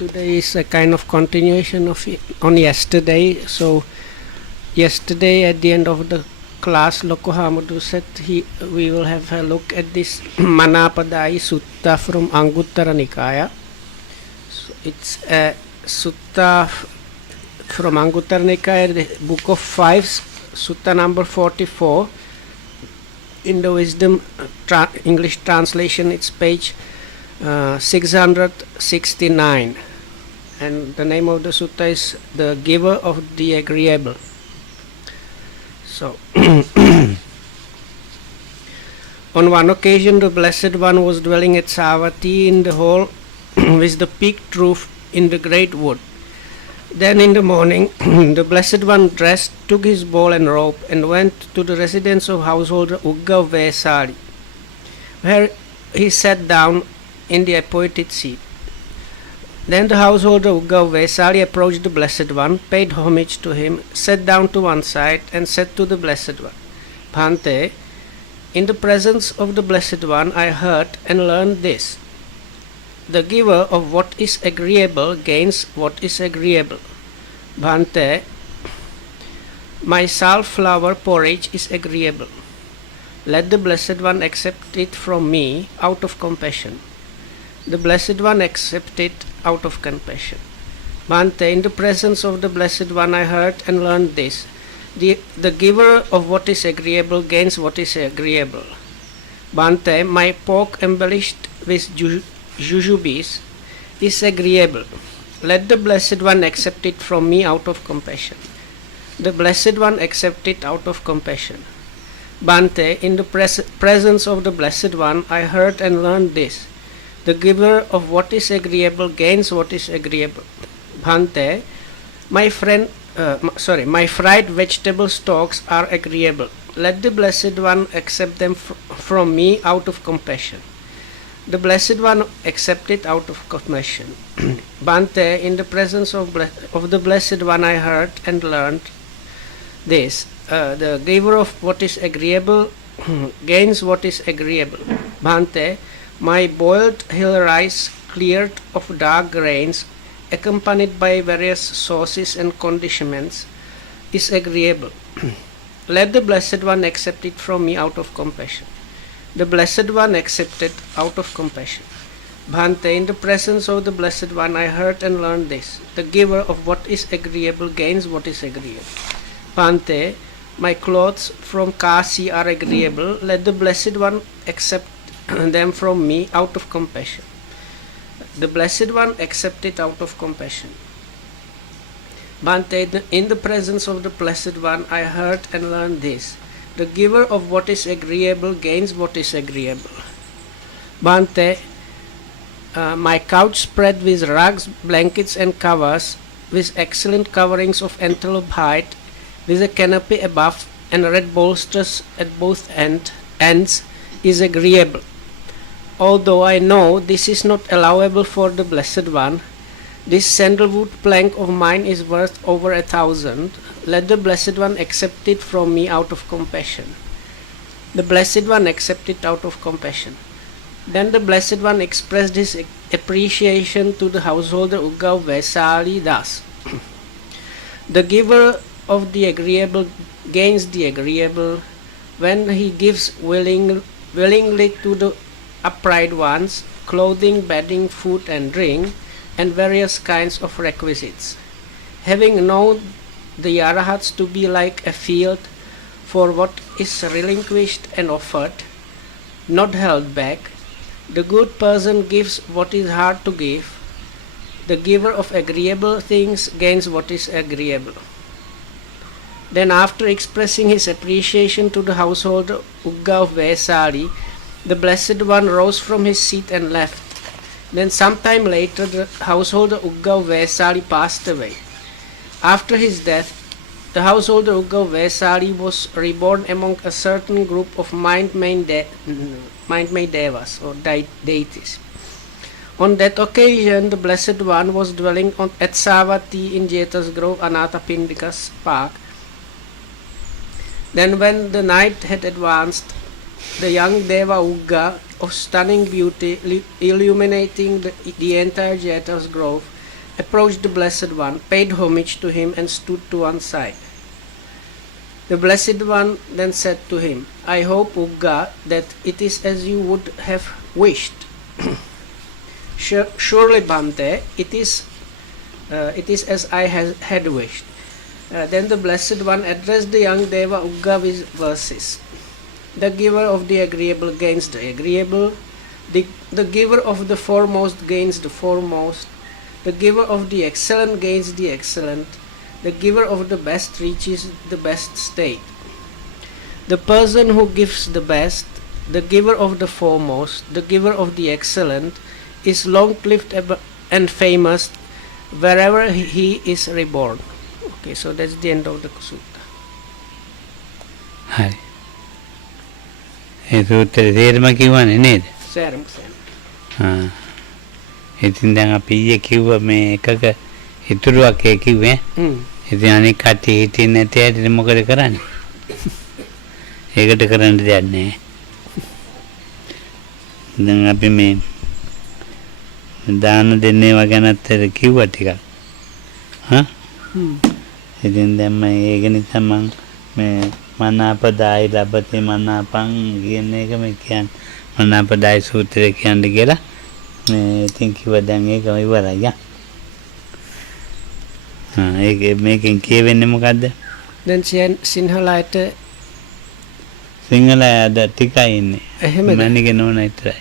Today is a kind of continuation of on yesterday. So yesterday at the end of the class, Loko Hamadu said we will have a look at this Manapadai Sutta from Anguttara Nikaya. So it's a sutta from Anguttara Nikaya, the book of 5, sutta number 44. In the Wisdom English translation, it's page 669, and the name of the sutta is The Giver of the Agreeable. So on one occasion the Blessed One was dwelling at Savatthi in the hall with the peaked roof in the great wood. Then in the morning the Blessed One dressed, took his bowl and robe, and went to the residence of householder Ugga Vesali, where he sat down in the appointed seat. Then the householder Ugga Vesali approached the Blessed One, paid homage to him, sat down to one side, and said to the Blessed One, Bhante, in the presence of the Blessed One I heard and learned this: the giver of what is agreeable gains what is agreeable. Bhante, my safflower porridge is agreeable. Let the Blessed One accept it from me out of compassion. The Blessed One accept it out of compassion. Bhante, in the presence of the Blessed One I heard and learned this: the giver of what is agreeable gains what is agreeable. Bhante, my pork embellished with jujubes is agreeable. Let the Blessed One accept it from me out of compassion. The Blessed One accept it out of compassion. Bhante, in the presence of the Blessed One I heard and learned this: the giver of what is agreeable gains what is agreeable. Bhante, my fried vegetable stalks are agreeable. Let the Blessed One accept them from me out of compassion. The Blessed One accept it out of compassion. Bhante, in the presence of the Blessed One I heard and learned this: the giver of what is agreeable gains what is agreeable. Bhante, my boiled hill rice cleared of dark grains, accompanied by various sauces and condiments, is agreeable. Let the Blessed One accept it from me out of compassion. The Blessed One accepted out of compassion. Bhante, in the presence of the Blessed One I heard and learned this: the giver of what is agreeable gains what is agreeable. Bhante, my clothes from Kasi are agreeable. Let the Blessed One accept them from me out of compassion. The Blessed One accept it out of compassion. Bhante, in the presence of the Blessed One I heard and learned this: the giver of what is agreeable gains what is agreeable. Bhante, my couch spread with rugs, blankets and covers, with excellent coverings of antelope hide, with a canopy above and red bolsters at both ends, is agreeable. Although I know this is not allowable for the Blessed One, this sandalwood plank of mine is worth over 1,000. Let the Blessed One accept it from me out of compassion. The Blessed One accept it out of compassion. Then the Blessed One expressed his appreciation to the householder Ugga Vesali thus: the giver of the agreeable gains the agreeable when he gives willingly to the upright ones clothing, bedding, food and drink, and various kinds of requisites. Having known the Arahats to be like a field for what is relinquished and offered, not held back, the good person gives what is hard to give. The giver of agreeable things gains what is agreeable. Then, after expressing his appreciation to the householder Ugga Vesali, the Blessed One rose from his seat and left. Then some time later the householder Ugga Vesali passed away. After his death, the householder Ugga Vesali was reborn among a certain group of mind-made devas or deities. On that occasion, the Blessed One was dwelling at Savatthi in Jeta's Grove, Anathapindika's park. Then when the night had advanced, the young Deva Ugga, of stunning beauty, illuminating the entire Jeta's Grove, approached the Blessed One, paid homage to him, and stood to one side. The Blessed One then said to him, I hope, Ugga, that it is as you would have wished. Surely, Bhante, it is as I had wished. Then the Blessed One addressed the young Deva Ugga with verses. The giver of the agreeable gains the agreeable, the giver of the foremost gains the foremost, the giver of the excellent gains the excellent, the giver of the best reaches the best state. The person who gives the best, the giver of the foremost, the giver of the excellent, is long-lived and famous wherever he is reborn. Okay, so that's the end of the sutta. Hi. ඒ සූත්‍රයේ තේරුම කිව්වනේ නේද? සෑරම. ඉතින් දැන් අපි ඊයේ කිව්ව මේ එකක ඉතුරුවක් ඒ කිව්වේ. ඉතින් අනික කට්ටිය හිටින්නේ නැති ඇයිද මොකද කරන්නේ? ඒකට කරන්න දෙයක් නැහැ. දැන් අපි මේ දාන දෙන්නේවා ගැනත් කිව්වා ටිකක්. ඉතින් දැන් මම ඒක නිසා මම මේ මනාපදායි ලබති මනාපං කියන එක මේ කියන්නේ මනාපදායි සූත්‍රය කියන්නේ කියලා මේ ඉතින් කිව්වා දැන් ඒක ඉවරයි යා. ඒක මේකෙන් කියවෙන්නේ මොකද්ද? දැන් සිංහලයට සිංහලයට ටිකයි ඉන්නේ. එහෙමද? මනිගේ නෝන විතරයි.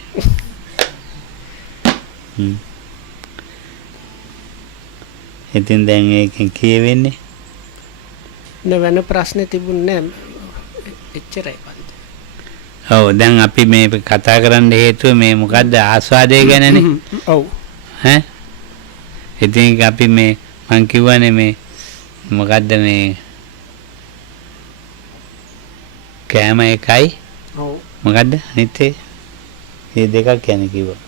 ඉතින් දැන් ඒකෙන් කියවෙන්නේ වෙන ප්‍රශ්න තිබුණේ නැහැ. එච්චරයි පන්ති. ඔව් දැන් අපි මේ කතා කරන්න හේතුව මේ මොකද්ද ආස්වාදය ගැනනේ. ඔව්. ඈ ඉතින් අපි මේ මං කිව්වනේ මේ මොකද්ද මේ කෑම එකයි. ඔව්. මොකද්ද අනිත් මේ දෙකක් කියන්නේ කිව්වා.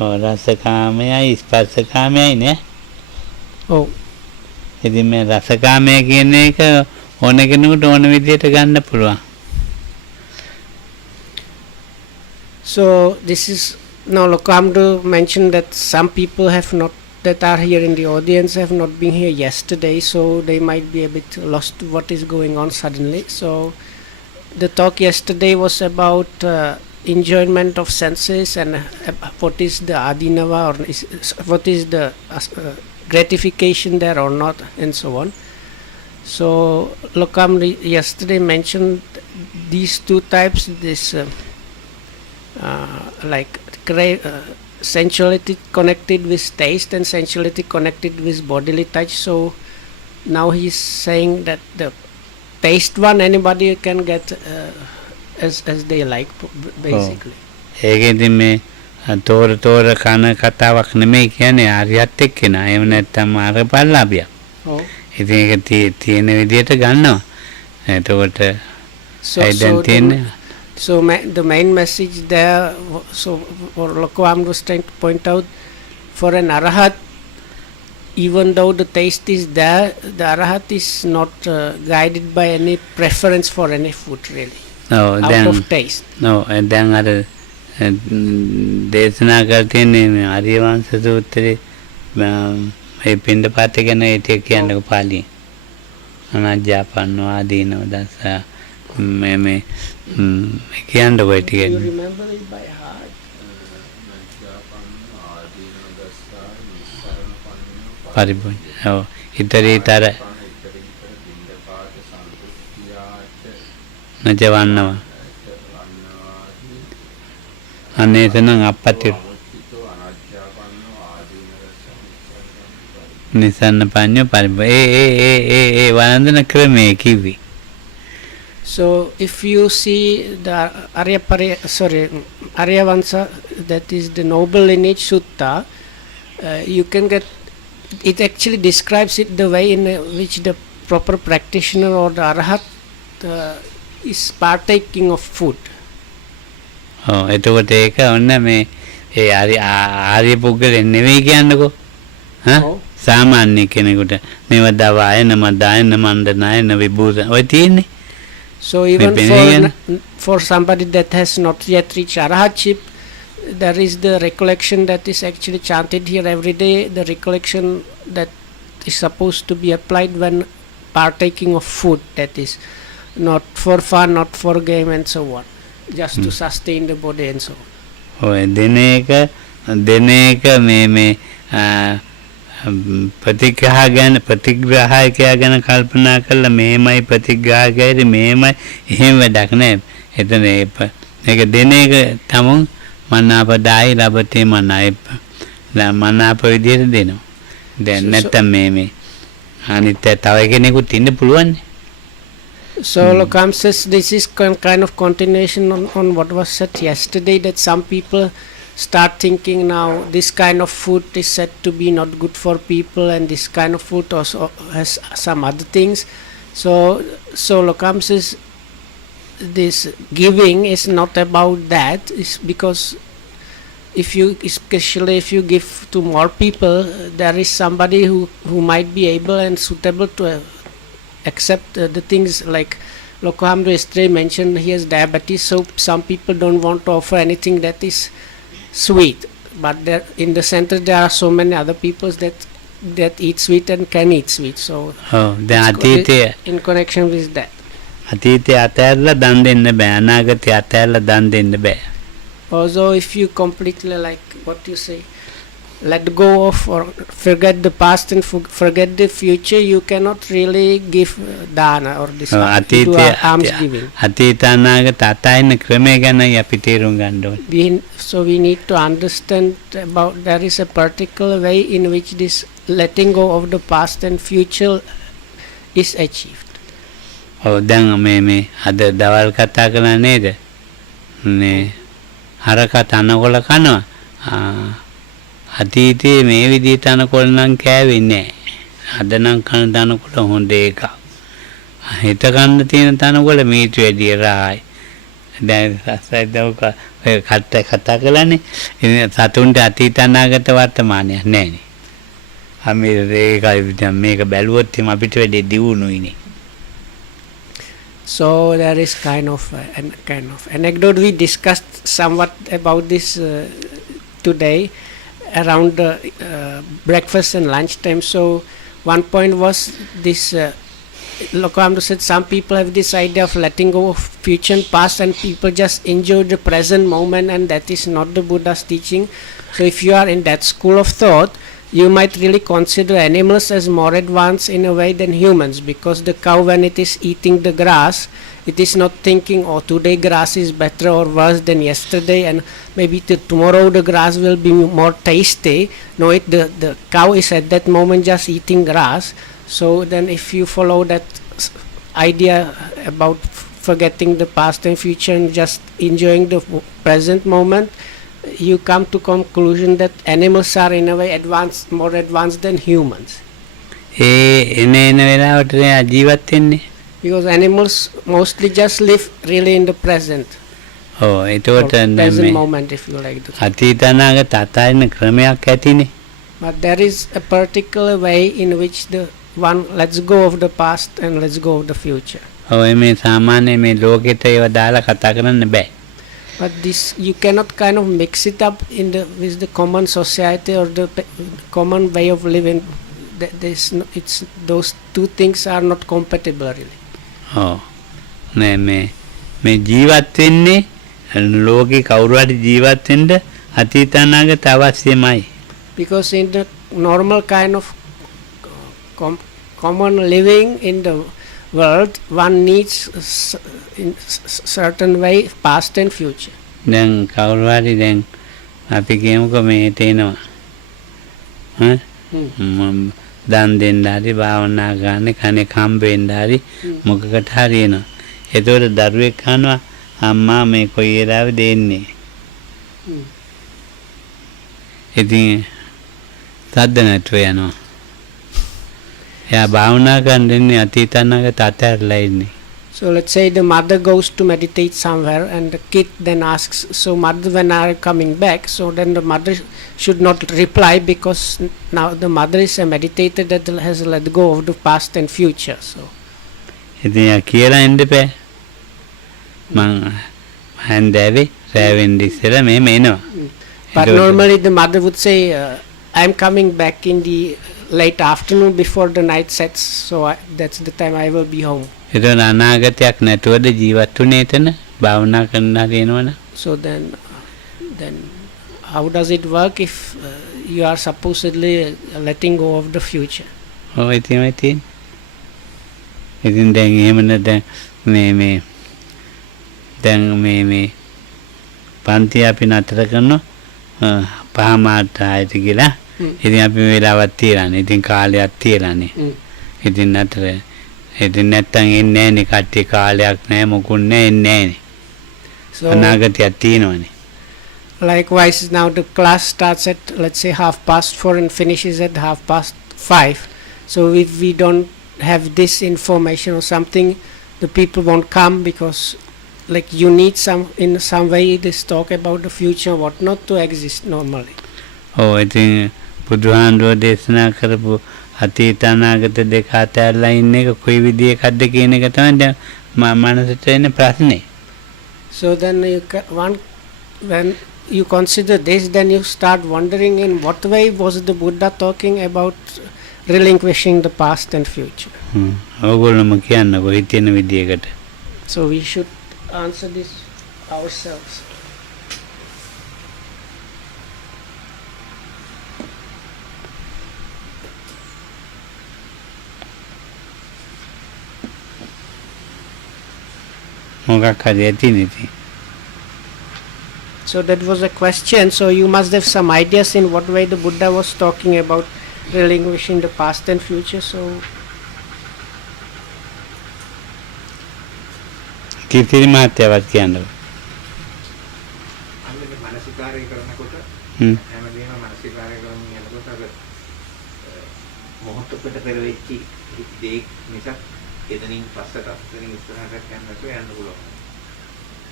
ඔව් රසකාමයයි ස්පර්ශකාමයයි නේ. ඔව්. ඉතින් මේ රසකාමය කියන එක ඕන කෙනෙකුට ඕන විදිහට ගන්න පුළුවන්. So this is now Lokamdo mentioned that some people have not that are here in the audience have not been here yesterday, so they might be a bit lost to what is going on suddenly. So the talk yesterday was about enjoyment of senses and what is the adinava or what is the gratification there or not, and so on. So Lokam yesterday mentioned these two types, this like sensuality connected with taste and sensuality connected with bodily touch. So now he's saying that the taste one anybody can get as they like, basically. ඒකෙදි මේ තෝර කන කතාවක් නෙමෙයි කියන්නේ ආර්යත් එක්කන. එහෙම නැත්නම් අර පල්ලාබියක්. ඔව්. ඉතින් ඒක තියෙන විදිහට ගන්නවා. එතකොට දැන් තියෙන්නේ. So the main message there, so Lokam was trying to point out, for an arahat, even though the taste is there, the arahat is not guided by any preference for any food really. No, out of taste. No, and then other දේශනා කර තියෙන්නේ මේ ආර්ය වංශ සූත්‍රයේ මේ පින්ඩපාත ගැන ඒක කියන්නකො පාලියෙන්. අනජ්ජාපන්නෝ ආදීනෝ දස මේ කියන්නකො ඒක. You remember it by heart? පරිපූර්ණ. ඔව්. ඊතරීතර නජවන්නවා. අනේතනම් අපත්‍ය නිසන්න පඤ්ඤෝ පරිපේ වන්දන ක්‍රමයේ කිවි. So if you see the Arya Vansa, that is the noble lineage sutta, you can get it actually describes it the way in which the proper practitioner or the arahat is partaking of food. එතකොට ඒක ඔන්න මේ ඒ ආර්ය පුද්ගලෙන් නෙවෙයි කියන්නකෝ. සාමාන්‍ය කෙනෙකුට මේව දවායන මදායන මණ්ඩනායන විභූෂණ ඔය තියෙන්නේ. So even for somebody that has not yet reached arahatship, there is the recollection that is actually chanted here every day, the recollection that is supposed to be applied when partaking of food, that is not for fun, not for game and so on, just to sustain the body and so on. ඔය දෙන එක මේ ප්‍රතිග්‍රාහකයා ගැන කල්පනා කරලා මෙහෙමයි ප්‍රතිග්‍රාහකයයි මෙහෙමයි එහෙම වැඩක් නෑ. එතන ඒක දෙන එක තමුන් මනාපදායි ලබතේ මනාප විදිහට දෙනවා. දැන් නැත්තම් මේ අනිත් තව කෙනෙකුත් ඉන්න පුළුවන්. So Lokam says this is kind of continuation on what was said yesterday, that some people start thinking now this kind of food is said to be not good for people, and this kind of food also has some other things. So Lokam says this giving is not about that. It's because especially if you give to more people, there is somebody who might be able and suitable to accept the things, like Lokohamdo yesterday mentioned he has diabetes, so some people don't want to offer anything that is sweet, but there in the center there are so many other people that eat sweet and can eat sweet, so in connection with that. අතීතය අතහැරලා දන් දෙන්න බෑ. අනාගතය අතහැරලා දන් දෙන්න බෑ. Also, if you completely, like what you say, let go of or forget the past and forget the future, you cannot really give dana or this do alms giving. අතීත අනාගත අතයින ක්‍රමය ගැනයි අපි තේරුම් ගන්න ඕනේ. So we need to understand about there is a particular way in which this letting go of the past and future is achieved. ඔව් දැන් මේ අද දවල් කතා කළා නේද? මේ හරක තනකොළ කනවා. අතීතයේ මේ විදිහට තනකොළ නම් කෑවෙන්නේ නැහැ. අද නම් කන තනකොළ හොඳ එකක්. හිත කන්න තියෙන තනකොළ මීට වැඩිය රායි. දැන් සසයිදවක ඔය කතා කළානේ. ඉතින් සතුන්ට අතීත අනාගත වර්තමානයක් නැහැ නේ. මේක බැලුවොත් එම අපිට වැඩි දියුණුයිනේ. So there is kind of anecdote. We discussed somewhat about this today around breakfast and lunch time. So one point was this Lokohamdo said some people have this idea of letting go of future and past, and people just enjoy the present moment, and that is not the Buddha's teaching. So if you are in that school of thought, you might really consider animals as more advanced in a way than humans, because the cow, when it is eating the grass, it is not thinking, oh, today grass is better or worse than yesterday, and maybe tomorrow the grass will be more tasty. No, the cow is at that moment just eating grass. So then if you follow that idea about forgetting the past and future and just enjoying the present moment, you come to conclusion that animals are in a way more advanced than humans. Because animals mostly just live really in the present. Present moment, if you like to say. But there is a particular way in which the one lets go of the past and lets go of the future. But this you cannot kind of mix it up with the common society or the common way of living. Those two things are not compatible really. මේ ජීවත් වෙන්නේ ලෝකේ කවුරු හරි ජීවත් වෙන්න අතීත අනාගත අවශ්‍යමයි. Because in the normal kind of common living in the world, one needs in certain way past and future. දැන් කවුරු හරි දැන් අපි කියමුකෝ මේ තේනවා. දන් දෙන්න හරි භාවනා කරන්න කනේ කම්බෙන්න හරි මොකකට හරි එනවා. ඒතකොට දරුවෙක් කනවා අම්මා මේ කොයි වෙලාවෙ දෙන්නේ. ඉතින් සද්ද නැතුව යනවා. එයා භාවනා කරන්න ඉන්නේ අතීත අනාගත අතහැරලා ඉන්නේ. So let's say the mother goes to meditate somewhere and the kid then asks, so mother, when are you coming back? So then the mother should not reply, because now the mother is a meditator that has let go of the past and future. So ඉතින් කියලා එන්න බෑ. මං හන්දෑවේ රැවෙන්න ඉස්සෙල්ලා මෙහෙම එනවා. But ඒකෝට- normally the mother would say, I'm coming back in the late afternoon before the night sets, so that's the time I will be home. එතකොට අනාගතයක් නැතුවද ජීවත් වුනේ එතන භාවනා කරන්න හරියනවනේ. So then how does it work if you are supposedly letting go of the future? ඔව් ඉතින්මයි තියෙන්නේ. ඉතින් දැන් එහෙමද දැන් මේ පන්ති අපි නතර කරනවා පහමාට ආයත කියලා. ඉතින් අපි මේ වෙලාවක් තියලානේ. ඉතින් කාලයක් තියලානේ. ඉතින් නතර ඉතින් නැත්තම් එන්නේ නැහනේ කට්ටිය කාලයක් නැහැ මොකුත් නැහැ එන්නේ නැහනේ. So අනාගතයක් තියෙනවනේ. likewise, now the class starts at, let's say, 4:30 and finishes at 5:30. So if we don't have this information or something, the people won't come, because like you need in some way this talk about the future, what not to exist normally. ඔව් ඉතින් බුදුහාමුදුරුවෝ දේශනා කරපු අතීත අනාගත දෙක අතරලා ඉන්න එක කොයි විදිහ එකක්ද කියන එක තමයි දැන් මනසට එන ප්‍රශ්නේ. So then when you consider this, then you start wondering in what way was the Buddha talking about relinquishing the past and future. ඕගොල්ලෝම කියන්නකෝ හිතෙන විදිහකට. So we should answer this ourselves. මොකක් හරි ඇති නැති. So that was a question. So you must have some ideas in what way the Buddha was talking about relinquishing the past and future. So කීර්ති මහත්තයාවත් කියන්නකෝ. අන්නේ මානසිකාරය කරනකොට හැමදේම මානසිකාරය කරමින් යනකොට අර මොහොතකට පෙර වෙච්ච දේ නිසා එතනින් පස්සට එතනින් ඉස්සරහට යන්න පුළුවන්.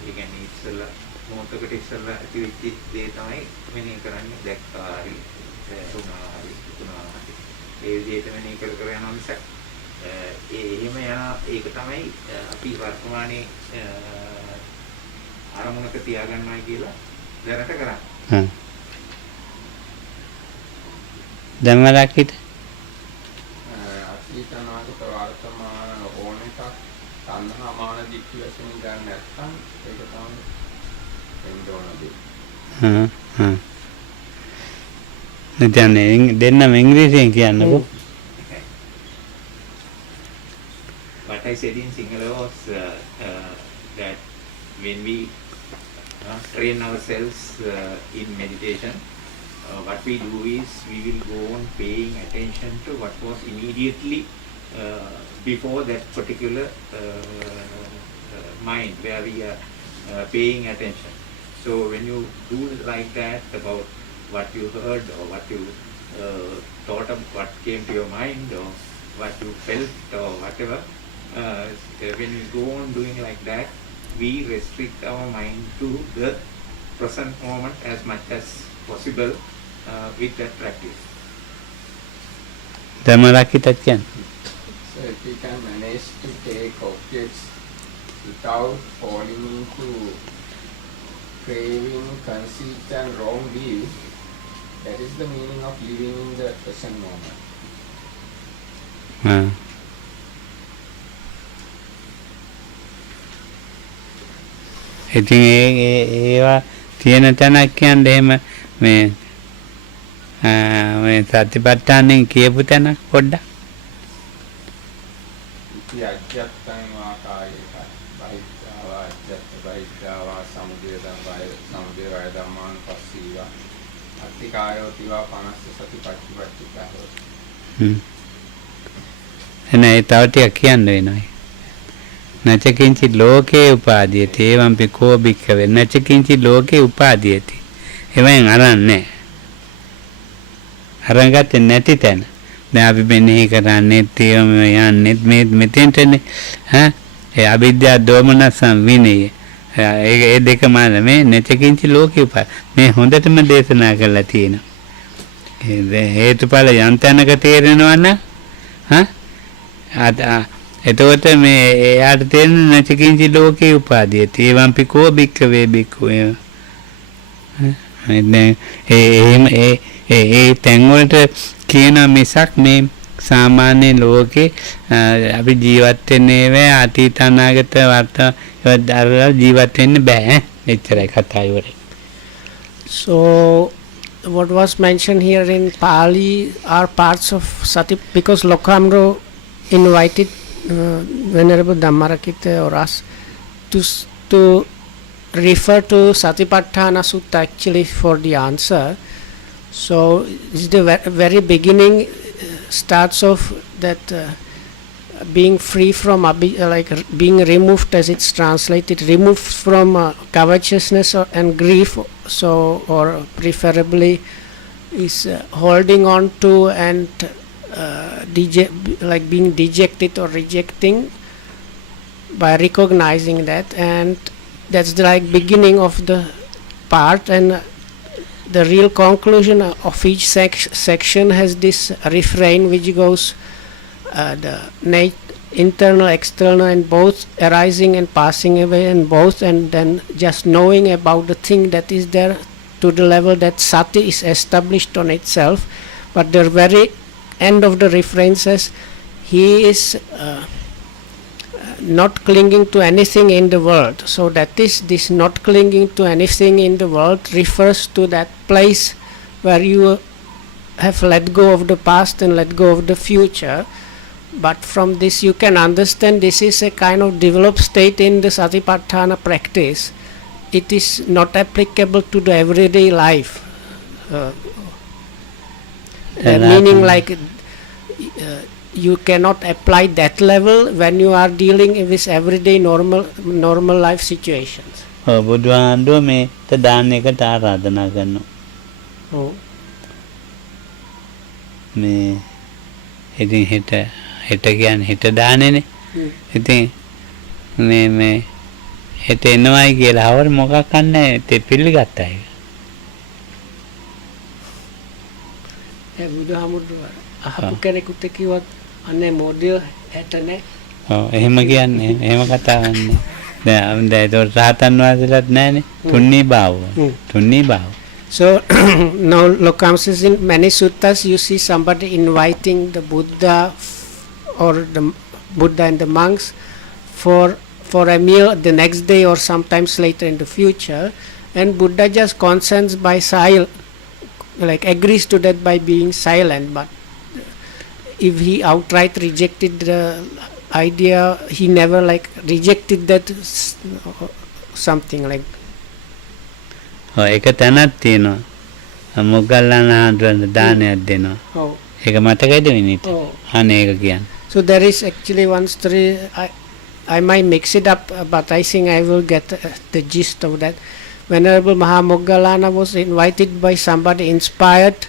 ඒ කියන්නේ ඉස්සෙල්ලා මොහොතකට ඉස්සෙල්ලා ඇති වෙච්ච දේ තමයි මෙනෙහි කරන්නේ. දැක්කා හරි වුණා හරි තුනා හරි ඒ විදිහට මෙනෙහි කර යනවා මිසක් එහෙම යන ඒක තමයි අපි වර්තමානයේ අරමුණක තියාගන්නයි කියලා දැනට කරන්නේ. දැන් වලකිට අතීත අනාගත වර්තමාන ඕන එකක් තණ්හා මාන දික්ක වශයෙන් ගන්න නැත්නම් ඒක තමයි එන්ඩෝනදී. දැන් දෙන්නම ඉංග්‍රීසියෙන් කියන්නකෝ. What I said in Sinhala was that when we train ourselves in meditation, what we do is we will go on paying attention to what was immediately before that particular mind where we are paying attention. So when you do like that about what you heard or what you thought of, what came to your mind or what you felt or whatever, when we go on doing like that, we restrict our mind to the present moment as much as possible with that practice. දැන් වලකිටත් කියන්න. So if we can manage to take objects without falling into craving, conceit and wrong view, that is the meaning of living in the present moment. ඉතින් ඒවා තියෙන තැනක් කියන්නේ එහෙම මේ සතිපට්ඨානෙන් කියපු තැනක් පොඩ්ඩක්. ඉති අජ්ජත්තං වාකායේ බහිද්ධාවා අජ්ජත් බහිද්ධාවා සමුදය වය ධම්මාන පස්සීවා අත්තිකායෝ තිවා 50 සතිපට්ඨිපට්ඨිකා හොති. එනේ තව ටිකක් කියන්න වෙනවා. නචකින්චි ලෝකේ උපාදීයති එවම්පි කෝ භික්ඛවේ නචකින්චි ලෝකේ උපාදීයති. එවෙන් අරන්නේ. අරගත්තේ නැති තැන. දැන් අපි මෙනෙහි කරන්නේ තේම යන්නේ මෙතෙන්ටනේ. ඒ අවිද්‍යා දෝමනසම් විනය. ඒ දෙකම මේ නචකින්චි ලෝකේ උපා. මේ හොඳටම දේශනා කරලා තියෙනවා. ඒ හේතුඵල යන්තනක තේරෙනවා නම් එතකොට මේ එයාට තේරෙන නැචකින්චි ලෝකේ උපාදීයති එවම්පි කෝ භික්ඛවේ භික්ඛු දැන් එහෙම ඒ තැන්වලට කියන මිසක් මේ සාමාන්‍ය ලෝකේ අපි ජීවත් වෙන්නේ වේ අතීත අනාගත වර්තමාන දරලා ජීවත් වෙන්න බෑ එච්චරයි කතා ඉවරයි. So, what was mentioned here in Pali are parts of Sati, because Lokamro invited Venerable Dhammarakita or us to refer to Satipatthana Sutta actually for the answer. So, this is the very beginning starts off that being free from like being removed, as it's translated, removed from covetousness and grief, so or preferably is holding on to and like being dejected or rejecting by recognizing that, and that's the like beginning of the part, and the real conclusion of each section has this refrain which goes the internal, external, and both arising and passing away, and both, and then just knowing about the thing that is there to the level that sati is established on itself. But the very end of the refrain says he is not clinging to anything in the world. So that is, this not clinging to anything in the world refers to that place where you have let go of the past and let go of the future. But from this you can understand this is a kind of developed state in the Satipatthana practice. It is not applicable to the everyday life. Meaning like you cannot apply that level when you are dealing with everyday normal life situations. බුදුහාමුදුරුවෝ මේක දාන්න එකට ආරාධනා කරනවා. Oh. මේ ඉතින් හෙට කියන්නේ හෙට දාන්නේනේ. ඉතින් මේ හෙට එනවායි කියලා හවර මොකක් නැහැ පිළිගත්තා ඒක. බුදුහාමුදුරුවෝ අහපු කෙනෙකුට කිව්වත් අනේ මොඩියල් හැටනේ. ඔව් එහෙම කියන්නේ එහෙම කතාවක් නෑ. දැන් ඒක රහතන් වහන්සේලාත් නෑනේ. තුන්නී භාව. So now Lokam says in many suttas you see somebody inviting the Buddha or the Buddha and the monks for a meal the next day or sometimes later in the future, and Buddha just consents by like agrees to that by being silent. But if he outright rejected the idea, he never like rejected that something like. ඒක තැනක් තියෙනවා. මොග්ගල්ලාන හාමුදුරුවෝ දානයක් දෙනවා. Oh. ඒක මතකයිද විනිත? Oh. අනේ ඒක කියන්නේ. So there is actually one story, I might mix it up, but I think I will get the gist of that. Venerable Mahamoggallana was invited by somebody inspired,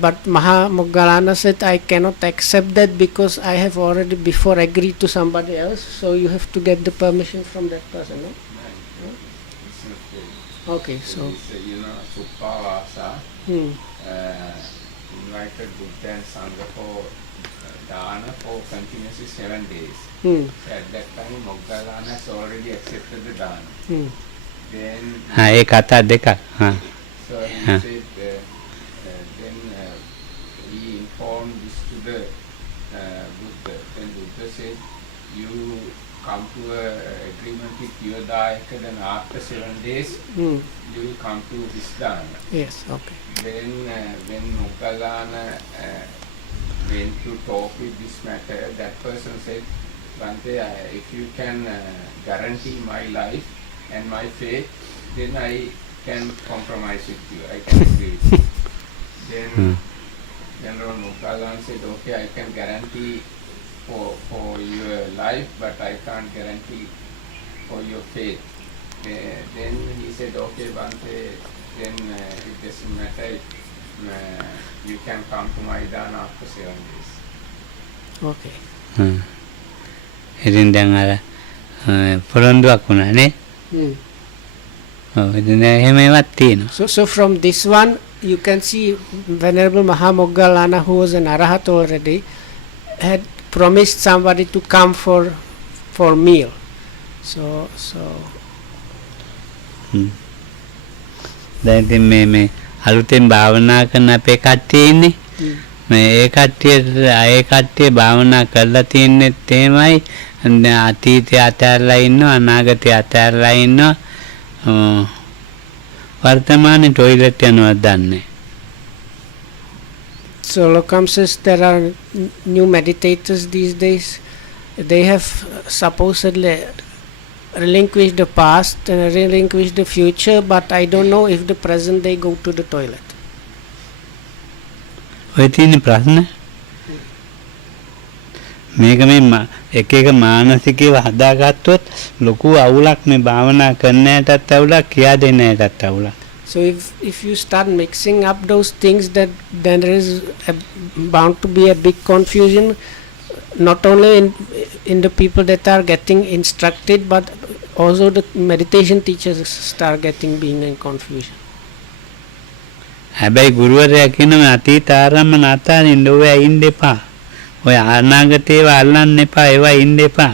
but Mahamoggallana said, I cannot accept that because I have already before agreed to somebody else, so you have to get the permission from that person, no? Okay, so Suppavasa invited Buddha and Sangha for dana for continuously 7 days. At that time Moggallana has already accepted the dana. Then ඒ කතා දෙකක්. so he said then he informed this to the Buddha. Then Buddha said, you come to an agreement with your Dayaka, then after 7 days you will come to this dana. yes, okay. Then when Moggallana went to talk with this matter, that person said, Bhante, if you can guarantee my life and my faith, then I can compromise with you, I can agree with you. Then General Moggallana said, okay, I can guarantee for your life, but I can't guarantee for your faith. Then he said, okay, Bhante, then it doesn't matter, you can come to Maidan after 7 days. Okay. ඉතින් දැන් අර පොරොන්දුවක් වුණානේ. ඔව් ඉතින් එහෙම ඒවත් තියෙනවා. So from this one you can see Venerable Mahamoggallana, who was an Arahat already, had promised somebody to come for meal. So දැන් ඉතින් මේ අලුතෙන් භාවනා කරන අපේ කට්ටිය ඉන්නේ. මේ ඒ කට්ටිය භාවනා කරලා තියන්නේත් එහෙමයි. අතීතය අතහැරලා ඉන්නවා, අනාගතය අතහැරලා ඉන්නවා. වර්තමානයේ টয়ලට් යනවා දන්නේ. So Lokam says there are new meditators these days. They have supposedly relinquished the past and relinquished the future, but I don't know if the present they go to the toilet. ඔය තියෙන ප්‍රශ්න මේක මේ එක මානසිකව හදාගත්තොත් ලොකු අවුලක් මේ භාවනා කරන්න යටත් අවුලක් කියා දෙන්න යටත් අවුලක්. So if you start mixing up those things, that then there is bound to be a big confusion, not only in the people that are getting instructed, but also the meditation teachers start being in confusion. හැබැයි ගුරුවරයා කියනවා අතීත ආරම්මන අතාරින්න ඔය ඉන්න එපා. ඔය අනාගතේව අල්ලන්න එපා. ඒවා ඉන්න එපා.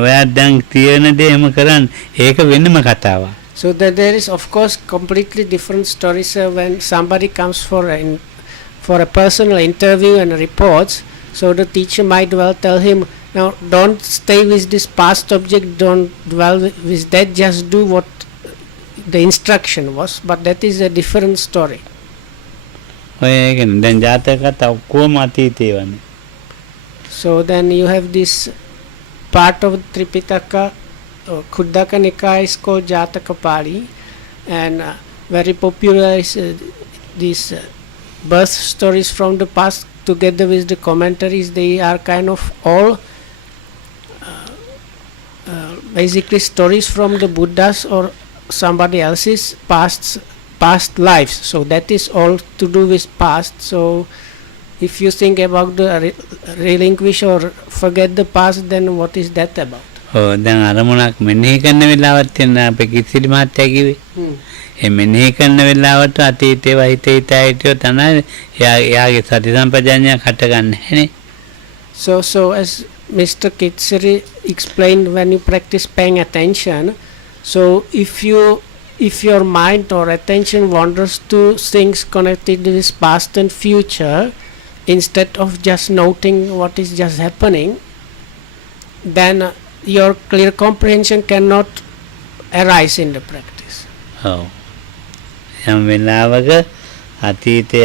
ඔයා දැන් තියෙන දේ එහෙම කරන්න. ඒක වෙනම කතාවක්. So that there is of course completely different stories when somebody comes for a personal interview and reports. So the teacher might well tell him, now don't stay with this past object, don't dwell with that, just do what the instruction was, but that is a different story. ඔය කියන්නේ දැන් ජාතක කතා ඔක්කොම අතීතේ වනේ. So then you have this part of Tripitaka, Khuddaka Nikaya is called Jataka Pali, and very popular is these birth stories from the past together with the commentaries. They are kind of all basically stories from the Buddhas or somebody else's past lives. So that is all to do with past. So if you think about the relinquish or forget the past, then what is that about? දැන් අරමුණක් මෙනෙහි කරන වෙලාවත් තියෙන අපේ කිසිලි මහත්තයා කිව්වේ. ඒ මෙනෙහි කරන වෙලාවට අතීතේ වහිත හිතයිතෝ තමයි එයාගේ සති සම්පජාඤ්ඤයක් හටගන්නේ නැහනේ. So as Mr. Kitsari explained, when you practice paying attention, so if your mind or attention wanders to things connected with past and future, instead of just noting what is just happening, then your clear comprehension cannot arise in the practice. ඔව්. යම් වෙලාවක අතීතය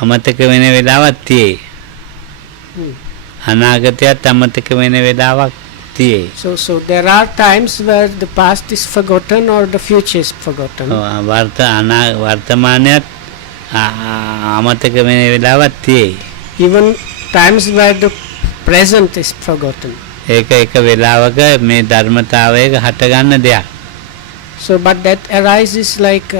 අමතක වෙන වෙලාවක් තියෙයි. අනාගතයත් අමතක වෙන වෙලාවක් තියෙයි. So there are times where the past is forgotten or the future is forgotten. වර්තමානයත් අමතක වෙන වෙලාවක් තියෙයි. Even times where the present is forgotten. ඒක එක වෙලාවක මේ ධර්මතාවයක හටගන්න දෙයක්. So but that arises like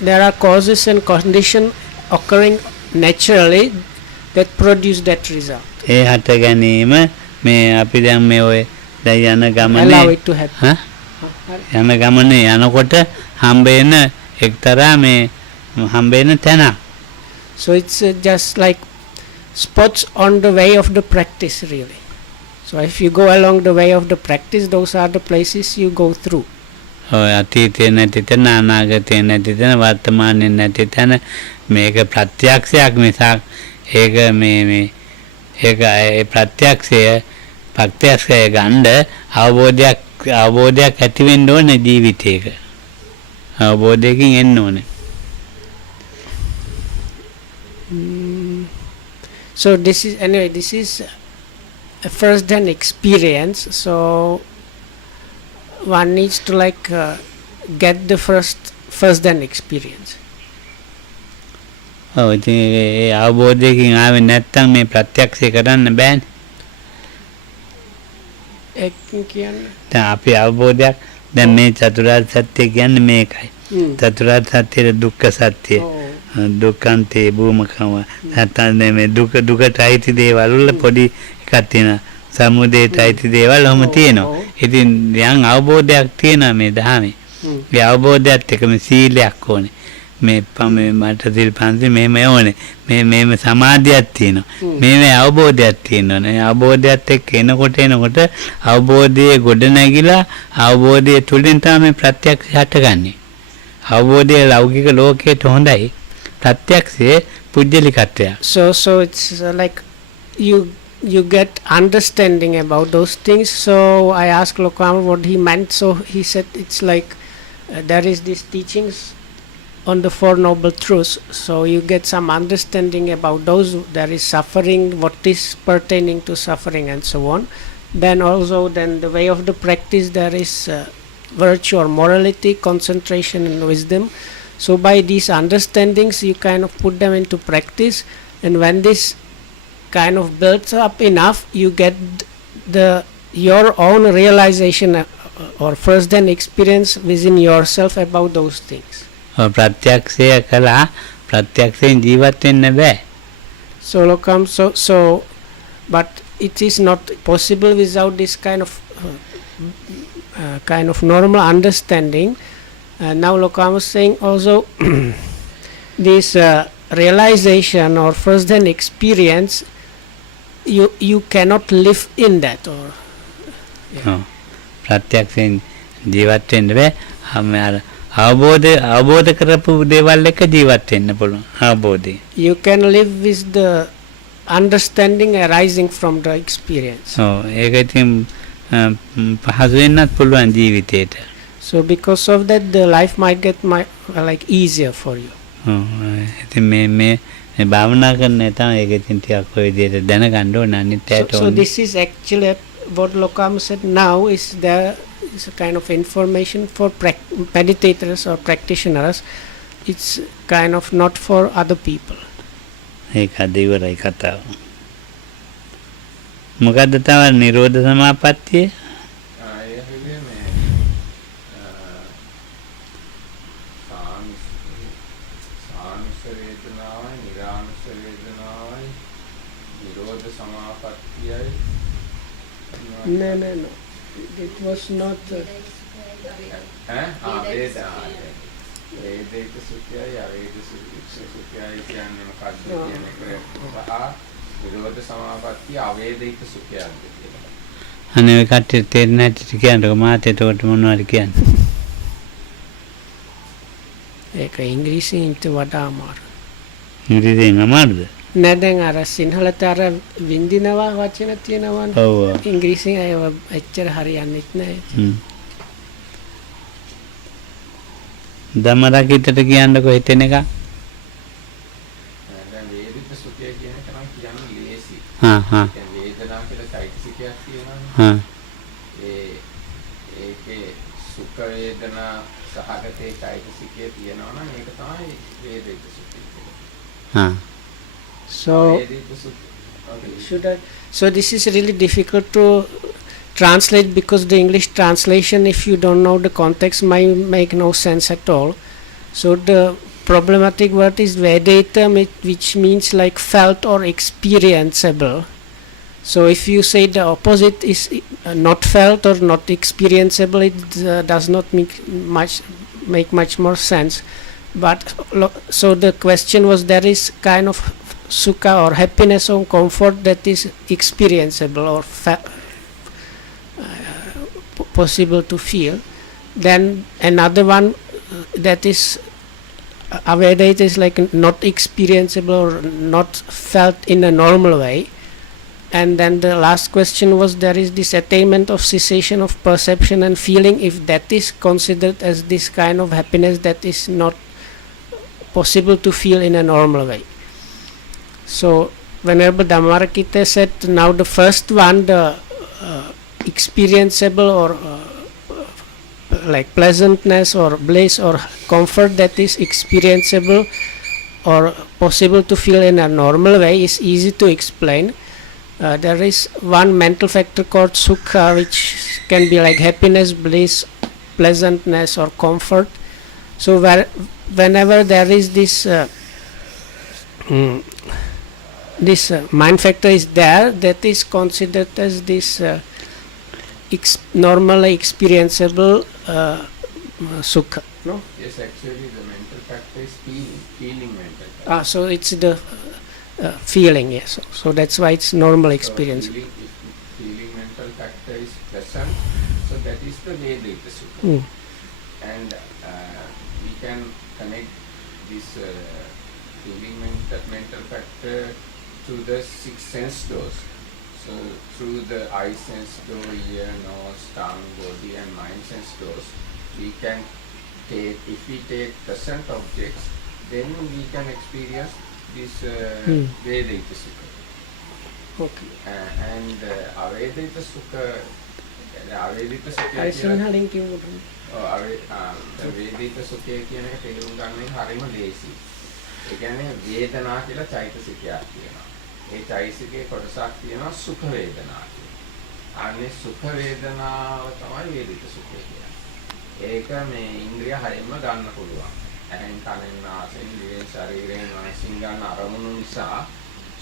there are causes and conditions occurring naturally that produce that result. ඒ හට ගැනීම මේ අපි දැන් මේ ඔය දැන් යන ගමනේ Allow it to happen. යන ගමනේ යනකොට හම්බෙන එක්තරා මේ හම්බෙන තැන. So it's just like spots on the way of the practice really. So if you go along the way of the practice, those are the places you go through. ඔය අතීතේ නැති තැන අනාගතේ නැති තැන වර්තමානයේ නැති තැන මේක ප්‍රත්‍යක්ෂයක් මිසක් ඒක මේ ඒක ඒ ප්‍රත්‍යක්ෂය ගන්න අවබෝධයක් ඇති වෙන්න ඕනේ ජීවිතේක. අවබෝධයකින් එන්න ඕනේ. So this is a first hand experience. So one needs to get the first hand experience. ඔව් ඉතින් ඒ අවබෝධයකින් ආවේ නැත්තම් මේ ප්‍රත්‍යක්ෂය කරන්න බෑනේ. ඒක කියන්නේ දැන් අපි අවබෝධයක් දැන් මේ චතුරාර්ය සත්‍ය කියන්නේ මේකයි. චතුරාර්ය සත්‍යයේ දුක්ඛ සත්‍ය. දුක්ඛන්තේ භූමකම නැත්තම් මේ දුකට අයිති දේවල් වල පොඩි එකක් තියෙනවා. සමුදයට අයිති දේවල් ඔහොම තියෙනවා. ඉතින් යම් අවබෝධයක් තියෙනවා මේ ධර්මයේ. ඒ අවබෝධයත් එක්කම සීලයක් ඕනේ. මේ මට සිල්පන්සි මෙහෙම ඕනේ. මේම සමාධියක් තියෙනවා. මේම අවබෝධයක් තියෙනවානේ. අවබෝධයත් එක්ක එනකොට අවබෝධයේ ගොඩ නැගිලා අවබෝධය තුලින් තමයි ප්‍රත්‍යක්ෂ හටගන්නේ. අවබෝධයේ ලෞකික ලෝකයට හොඳයි. ප්‍රත්‍යක්ෂයේ පුජ්‍යලිකත්වය. So it's like you get understanding about those things. So I asked Lokama what he meant. So he said it's like there is these teachings on the Four Noble Truths. So you get some understanding about those. There is suffering, what is pertaining to suffering, and so on. Then the way of the practice, there is virtue or morality, concentration and wisdom. So by these understandings you kind of put them into practice, and when this kind of builds up enough, you get your own realization or first then experience within yourself about those things. ප්‍රත්‍යක්ෂය කළා ප්‍රත්‍යක්ෂයෙන් ජීවත් වෙන්න බෑ. So Lokam, so but it is not possible without this kind of normal understanding. Now Lokam was saying also this realization or first then experience, you cannot live in that, or ප්‍රත්‍යක්ෂයෙන් ජීවත් වෙන්න බෑ. අවබෝධ කරපු දේවල් එක ජීවත් වෙන්න පුළුවන්. අවබෝධය. You can live with the understanding arising from the experience. ඒක ඉතින් පහසු වෙන්නත් පුළුවන් ජීවිතේට. So because of that, the life might get like easier for you. ඉතින් මේ භාවනා කරන තමයි ඒක ඉතින් ටිකක් ඔය විදිහට දැනගන්න ඕන අනිත් ඇයට. So this is actually what Lokam said now is there is a kind of information for meditators or practitioners. It's kind of not for other people. ඒක අදිවරයි කතාව. මොකද්ද තව නිරෝධ සමාපත්තිය? No. It was not. වේදිත සුඛයයි අවේදිත සුඛයයි කියන්නේ මොකක්ද කියන එක සහ විරෝධ සමාපත්තිය අවේදිත සුඛයක්ද කියලා. අනේ ඔය කට්ටිය තේරෙන්නේ නැති කියන්නකො මාත් එතකොට මොනවද කියන්නේ? ඒක ඉංග්‍රීසියෙන් වඩා අමාරු. ඉංග්‍රීසියෙන් අමාරුද? නෑ දැන් අර සිංහලට අර විඳිනවා වචන තියෙනවනේ. ඔව්. ඉංග්‍රීසියෙන් ඒව එච්චර හරියන්නේ නැහැ. දමරකිතට කියන්නකො හිතෙන එක. දැන් වේදිත සුඛය කියන එක නම් කියන්නේ ලේසි. දැන් වේදනා කියලා චෛතසිකයක් තියෙනවානේ. ඒකේ සුඛ වේදනා සහගතේ චෛතසිකය තියෙනවා නම් ඒක තමයි වේදිත සුඛය කියන්නේ. So this is really difficult to translate because the English translation, if you don't know the context, might make no sense at all. So the problematic word is Vedaitam, which means like felt or experienceable. So if you say the opposite is not felt or not experienceable, it does not make much more sense. But so the question was, there is kind of sukha or happiness or comfort that is experienceable or possible to feel. Then another one that is aveda is like not experienceable or not felt in a normal way. And then the last question was, there is this attainment of cessation of perception and feeling, if that is considered as this kind of happiness that is not possible to feel in a normal way. So Venerable Dhammarakita said, now the first one, the experienceable or like pleasantness or bliss or comfort that is experienceable or possible to feel in a normal way is easy to explain. There is one mental factor called sukha, which can be like happiness, bliss, pleasantness or comfort. So whenever there is this mind factor is there, that is considered as this normally experienceable sukha. No? Yes, actually the mental factor is feeling mental factor. So it's the feeling, yes. So that's why it's normal experience. So feeling mental factor is present, so that is the Vedita Sukha. Mm. And we can connect this feeling mental factor to the six sense doors. So through the eye sense door, ear, nose, tongue, body and mind sense doors, we can take, if we take present objects, then we can experience this Vedita Sukha. Okay. And Avedita Sukha, Avedita Sukha I සිංහලෙන් කිව්වොත් වේදිත සුඛය කියන එක තේරුම් ගන්න එක හරිම ලේසි. ඒ කියන්නේ වේදනා කියලා චෛතසිකයක් තියෙනවා. ඒ චෛතසිකයේ කොටසක් තියෙනවා සුඛ වේදනා කියලා. අනේ සුඛ වේදනාව තමයි වේදිත සුඛය කියන්නේ. ඒක මේ ඉන්ද්‍රිය හයෙන්ම ගන්න පුළුවන්. ඇහෙන් කනෙන් නාසයෙන් දිවෙන් ශරීරයෙන් මනසින් ගන්න අරමුණු නිසා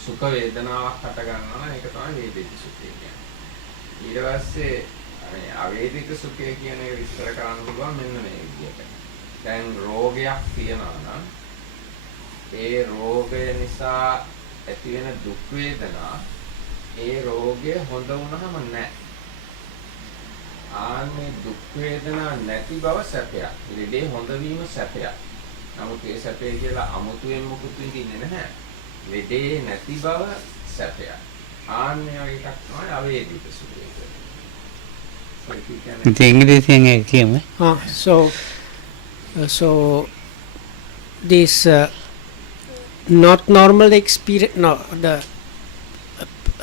සුඛ වේදනාවක් හට ගන්නවා නම් ඒක තමයි වේදිත සුඛය කියන්නේ. ඊට පස්සේ අවේදිත සුඛය කියන එක විස්තර කරන්න පුළුවන් මෙන්න මේ විදිහට. දැන් රෝගයක් තියෙනවා නම් ඒ රෝගය නිසා ඇති වෙන දුක් වේදනා ඒ රෝගය හොඳ වුණාම නැහැ. ආන්නේ දුක් වේදනා නැති බව සැපයක්. ලෙඩේ හොඳ වීම සැපයක්. නමුත් ඒ සැපේ කියලා අමුතුවෙන් මුකුත් විඳින්නේ නැහැ. ලෙඩේ නැති බව සැපයක්. ආන්නේ වගේ එකක් තමයි අවේදිත සුඛය කියන්නේ. ඉතින් ඉංග්‍රීසියෙන් ඒක කියමු. So this not normal experience, no, the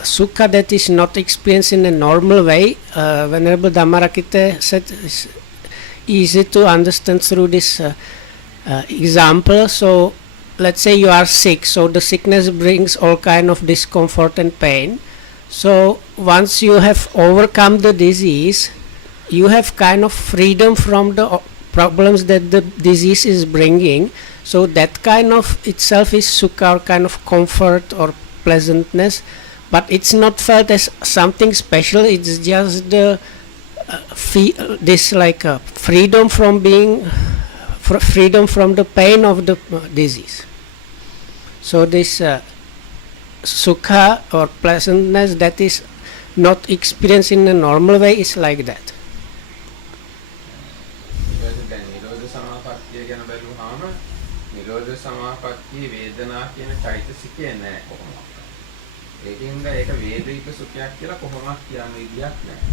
sukha that is not experienced in a normal way, Venerable Dhammarakita said is easy to understand through this example. So let's say you are sick, so the sickness brings all kind of discomfort and pain. So once you have overcome the disease, you have kind of freedom from the problems that the disease is bringing. So that kind of itself is sukha, or kind of comfort or pleasantness, but it's not felt as something special. It's just the this like freedom from being freedom from the pain of the disease. So this sukha or pleasantness that is not experienced in a normal way is like that. නිරෝධ සමාපත්තියේ වේදනා කියන චෛතසිකය නැහැ කොහොමද? ඒකින්ද ඒක වේදිත සුඛයක් කියලා කොහොමද කියන්න විදියක් නැහැ.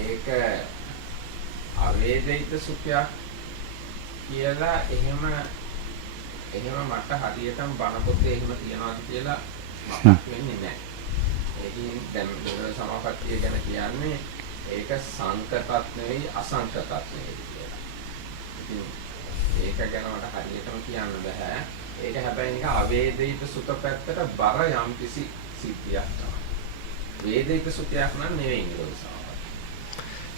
ඒක අවේදිත සුඛයක් කියලා එහෙම මට හරියටම බණ පොතේ එහෙම තියනවාද කියලා මතක් වෙන්නේ නැහැ. ඒකින් දැන් නිරෝධ සමාපත්තිය ගැන කියන්නේ ඒක සංකතත් නෙවෙයි අසංකතත් නෙවෙයි කියලා. ඉතින් ඒක ගැන මට හරියටම කියන්න බෑ. ඒක හැබැයි නිකන් අවේදිත සුඛ පැත්තට බර යම්කිසි සිද්ධියක් තමයි. වේදිත සුඛයක් නම් නෙවෙයි නිරෝධ සමාපත්තිය.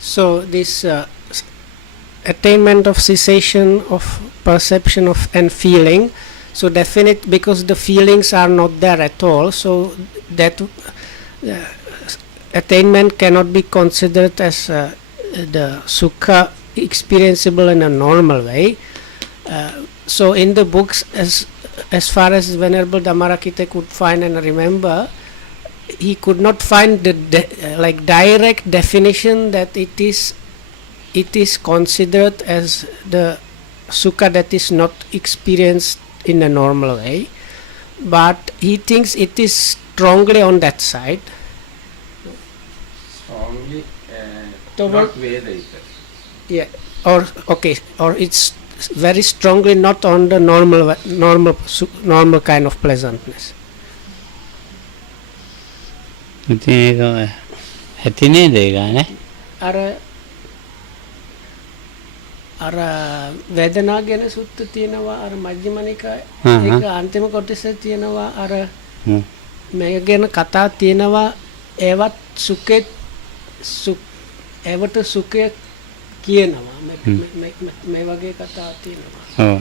So this attainment of cessation of perception of and feeling, so definite, because the feelings are not there at all, so that attainment cannot be considered as the sukha experienceable in a normal way. So in the books, as far as Venerable Dhammarakita could find and remember, he could not find the like direct definition that it is considered as the sukha that is not experienced in a normal way, but he thinks it is strongly on that side. Strongly Toward- not Vedita. Yeah, or okay, or it's very strongly not on the normal kind of pleasantness. ඉතින් ඒක ඇති නේද ඒක නේ? අර වේදනා ගැන සුත්ත තියෙනවා අර මජ්ක්‍ධිම නිකාය හ්ම්. ඒක අන්තිම කොටසේ තියෙනවා අර මේ ගැන කතා තියෙනවා ඒවත් ඒවට සුඛය කියනවා මේ වගේ කතා තියෙනවා. ඔව්.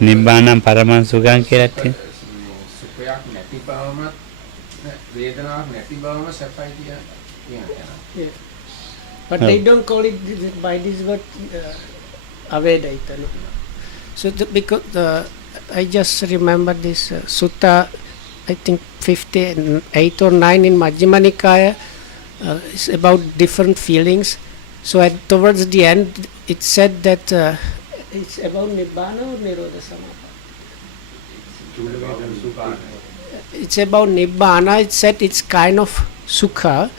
නිබ්බානම් පරමං සුඛං කියලා තියෙනවා. සුඛයක් නැති බවම වේදනාවක් නැති බවම සැපයි කියනවා. Yeah. But they don't call it by this word Avedaita. No? So because I just remember this sutta, I think 58 or 9 in Majjhima Nikaya, is about different feelings. So towards the end, it said that it's about Nibbana or Nirodha Samapatti. It's about Nibbana. It said it's kind of Sukha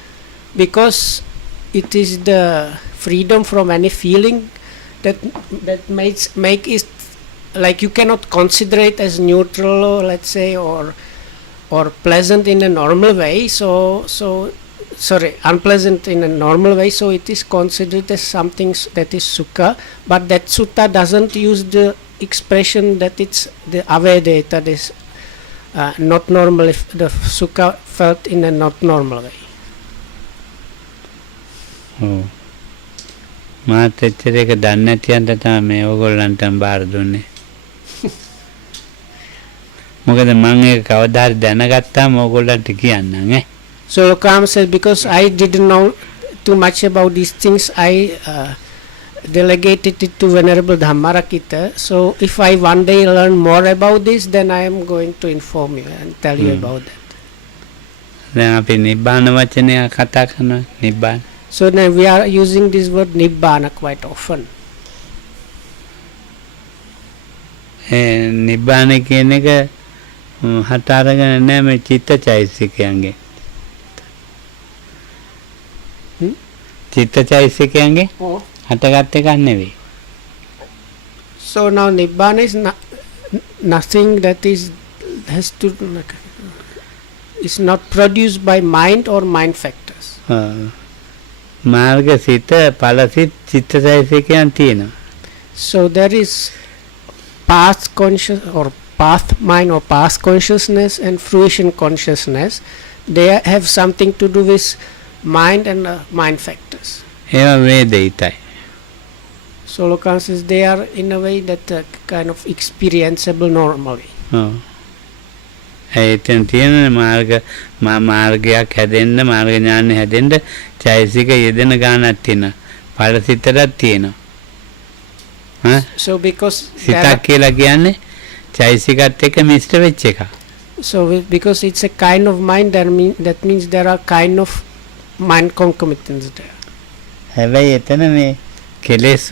because it is the freedom from any feeling that make it like you cannot consider it as neutral, or let's say, or pleasant in a normal way. So unpleasant in a normal way. So it is considered as something that is Sukha, but that sutta doesn't use the expression that it's the Avedeta, that is not normal, if the Sukha felt in a not normal way. ඔව් මාත් එච්චර එක දන්නේ නැතියන්ට තමයි මේ ඕගොල්ලන්ටම බාර දුන්නේ. මොකද මම ඒක කවදා හරි දැනගත්තාම ඕගොල්ලන්ට කියන්නම් ඈ. So Lokam says, because I didn't know too much about these things, I delegated it to Venerable Dhammarakita. So if I one day learn more about this, then I am going to inform you and tell you about that. දැන් අපි නිබ්බාන වචනය කතා කරනවා. නිබ්බාන. So now we are using this word Nibbana quite often. නිබ්බාන කියන එක හට අරගෙන නැහැ මේ චිත්තචෛතසිකයන්ගේ. චිත්තචෛතසිකයන්ගේ හටගත් එකක් නෙවෙයි. So now Nibbana is nothing that is not produced by mind or mind factors. මාර්ග සිත ඵලසිත චිත්තචෛතසිකයන් තියෙනවා. So there is path conscious or path mind or path consciousness and fruition consciousness. They have something to do with mind and mind factors. ඒවා වේදිතයි. So Lokan says they are in a way that kind of experienceable normally. ඔව්. ඒතෙන් තියෙන මාර්ගයක් හැදෙන්න මාර්ග ඥාන හැදෙන්න චෛතසික යෙදෙන ගානක් තියෙනවා. ඵලසිතටත් තියෙනවා. So because සිතක් කියලා කියන්නේ චෛතසිකත් එක්ක මිශ්‍ර වෙච්ච එකක්. So because it's a kind of mind, that means there are kind of mind concomitants there. හැබැයි එතන මේ කෙලෙස්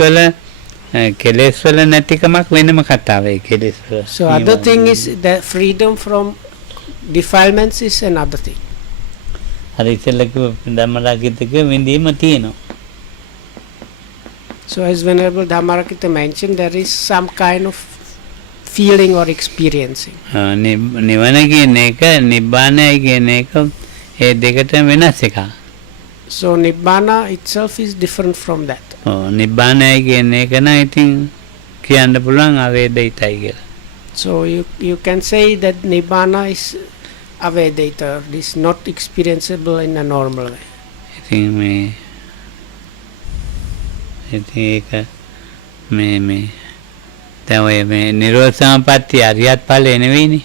වල නැතිකමක් වෙනම කතාවයි කෙලෙස් වල. So other thing is the freedom from defilements is another thing. අර ඉතින් ධම්මරාගිතක විඳීම තියෙනවා. So as Venerable Dhammarakita mentioned, there is some kind of feeling or experiencing. නිවන කියන එක නිබ්බානයි කියන එක ඒ දෙකටම වෙනස් එකක්. So Nibbana itself is different from that. නිබ්බානයි කියන එක නම් ඉතින් කියන්න පුළුවන් අවේදිතයි කියලා. So you can say that Nibbana is Avedita, is not experienceable in a normal way. ඉතින් ඒක මේ දැන් ඔය මේ නිරෝධ සමාපatti අරියත් ඵලය නෙවෙයිනේ.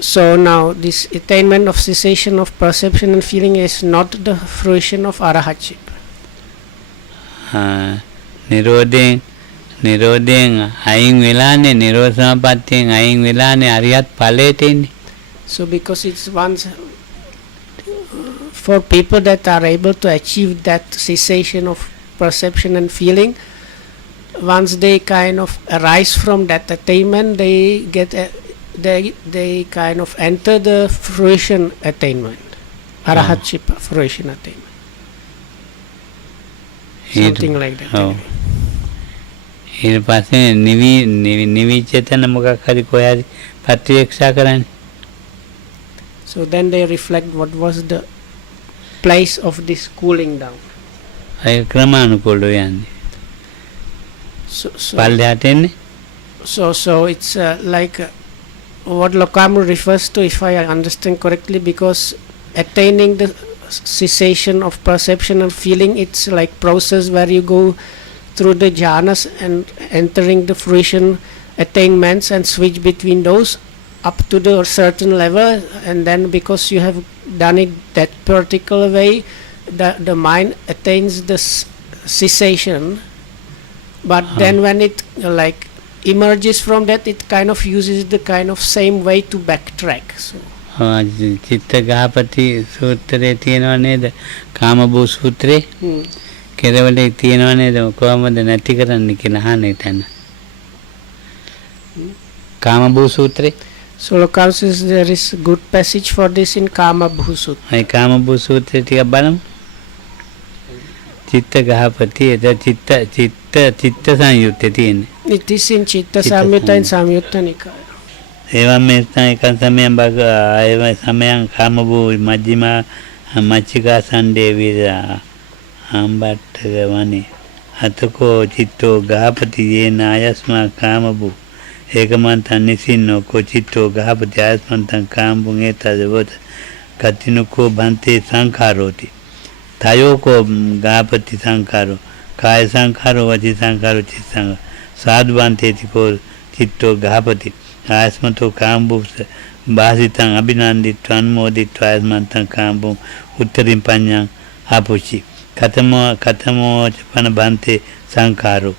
So now this attainment of cessation of perception and feeling is not the fruition of arahatship. නිරෝධයෙන් අයින් වෙලානේ නිරෝධ සමාපත්තියෙන් අයින් වෙලානේ අරියත් ඵලයට එන්නේ. So because it's once for people that are able to achieve that cessation of perception and feeling, once they kind of arise from that attainment, they kind of enter the fruition attainment, arahatship fruition attainment, something like that. ඊට පස්සේ නිවිචේතන මොකක් හරි කොහරි ප්‍රත්‍යක්ෂා කරන්නේ. So then they reflect what was the place of this cooling down. අය ක්‍රමානුකූලව යන්නේ. පල්ලෙහාට එන්නේ. So it's like what Lokamu refers to, if I understand correctly, because attaining the cessation of perception and feeling, it's like process where you go through the jhanas and entering the fruition attainments and switch between those up to the certain level, and then because you have done it that particular way, the mind attains the cessation, but then when it like emerges from that, it kind of uses the kind of same way to backtrack. So චිත්ත ගහපති සූත්‍රයේ තියෙනව නේද? කාමභූ සූත්‍රයේ කෙරවලේ තියෙනව නේද? කොහොමද නැති කරන්න කියලා අහන එතන. කාමභූ සූත්‍රේ. So Lokal says there is good passage for this in Kama Bhusut. ඒ කාමභූ සූත්‍රය ටිකක් බලමු. චිත්ත ගහපති එද චිත්ත සංයුත්තේ තියෙන්නේ. It is in Chitta Samyutta and Samyutta Nikaya. ඒවා මේ එකන් සමයන් බග ඒව සමයන් කාමභූ මජ්ක්‍ධිමා මච්චිකා සණ්ඩේ විර අම්බට්ඨක වනේ අතකෝ චිත්තෝ ගහපති යේන ආයස්මා කාමභූ ඒකමන්තං නිසින්නෝ කෝ චිත්තෝ ගහපති ආයස්මන්තං කාමභූ ඒතදවත කතිනුකෝ බන්තේ සංඛාරෝති තයෝ කෝ ගහපති සංඛාරෝ කාය සංඛාරෝ වචී සංඛාරෝ චිත්ත සංඛාරෝ සාදු බන්තේති කෝ චිත්තෝ ගහපති ආයස්මතෝ කාමභූ බාසිතං අභිනන්දිත්වා අනුමෝදිත්වා ආයස්මන්තං කාමභූ උත්තරින් පඤ්ඤං ආපුචි කතමෝ චපන බන්තේ සංඛාරෝ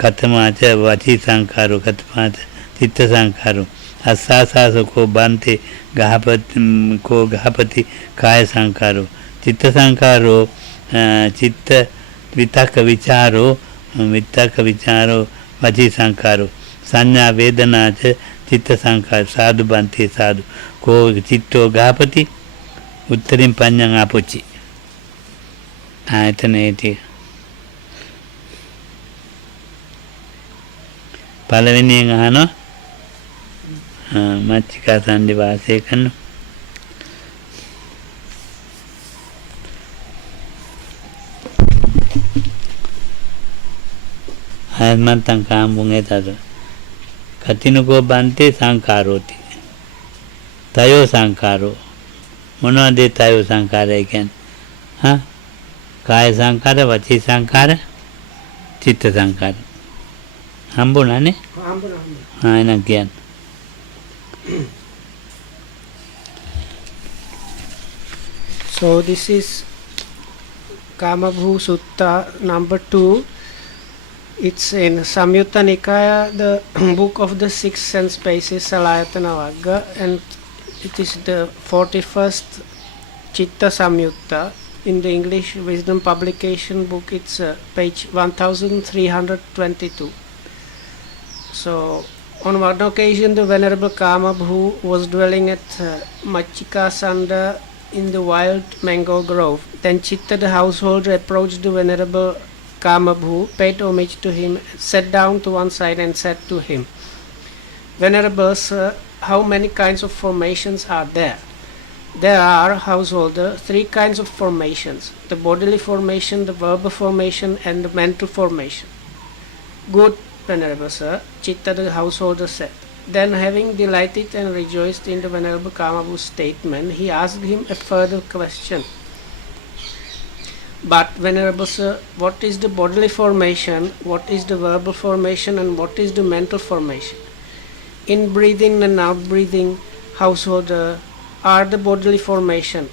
කතමාච වචී සංඛාරෝ කතමාච චිත්ත සංඛාරෝ අස්සාසසකෝ බන්තේ ගහපති කාය සංඛාරෝ චිත්ත සංඛාරෝ චිත්ත විතක්ක විචාරෝ වචී සංඛාරෝ සංඥා වේදනාච චිත්ත සංඛාර සාදු බන්තේ සාදු කෝ චිත්තෝ ගහපති උත්තරින් පඤ්ඤං ආපුචි ආයතනයේදී පළවෙනියෙන් අහනවා මච්චිකා සණ්ඩි වාසය කරන ආයමන්තං කාමභූං ඒතද කතිනුකෝ බන්තේ සංඛාරෝති තයෝ සංඛාරෝ මොනවද තයෝ සංඛාරය කියන්නේ කාය සංඛාර වචී සංඛාර චිත්ත සංඛාර හම්බුණානේ එනම් කියන්නේ So this is Kamabhu Sutta number 2. It's in Samyutta Nikaya, the book of the six sense spaces, Salayatana Vagga, and it is the 41st Chitta Samyutta. In the English Wisdom publication book, it's page 1322. So on one occasion, the Venerable Kamabhu was dwelling at Machika Sanda in the wild mango grove. Then Chitta the householder approached the Venerable Kamabhu, paid homage to him, sat down to one side and said to him, Venerable Sir, how many kinds of formations are there? There are, householder, 3 kinds of formations: the bodily formation, the verbal formation, and the mental formation. Good, Venerable Sir, Chitta the householder said. Then, having delighted and rejoiced in the Venerable Kamabhu's statement, he asked him a further question. But, Venerable Sir, what is the bodily formation, what is the verbal formation, and what is the mental formation? In breathing and out breathing, householder, are the bodily formation.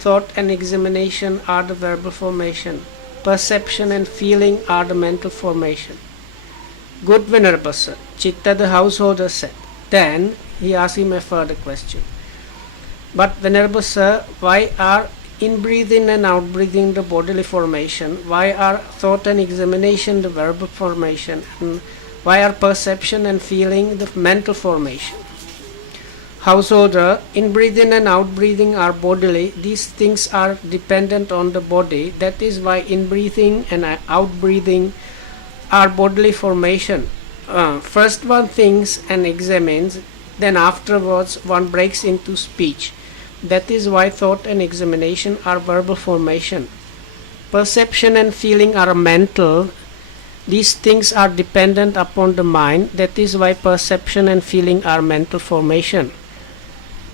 Thought and examination are the verbal formation. Perception and feeling are the mental formation. Good, Venerable Sir, Chitta the householder said. Then he asked him a further question. But, Venerable Sir, why are in breathing and out breathing the bodily formation? Why are thought and examination the verbal formation? And why are perception and feeling the mental formation? Householder, in breathing and out breathing are bodily. These things are dependent on the body. That is why in breathing and out breathing are bodily formation. First one thinks and examines, then afterwards one breaks into speech. That is why thought and examination are verbal formation. Perception and feeling are mental. These things are dependent upon the mind. That is why perception and feeling are mental formation.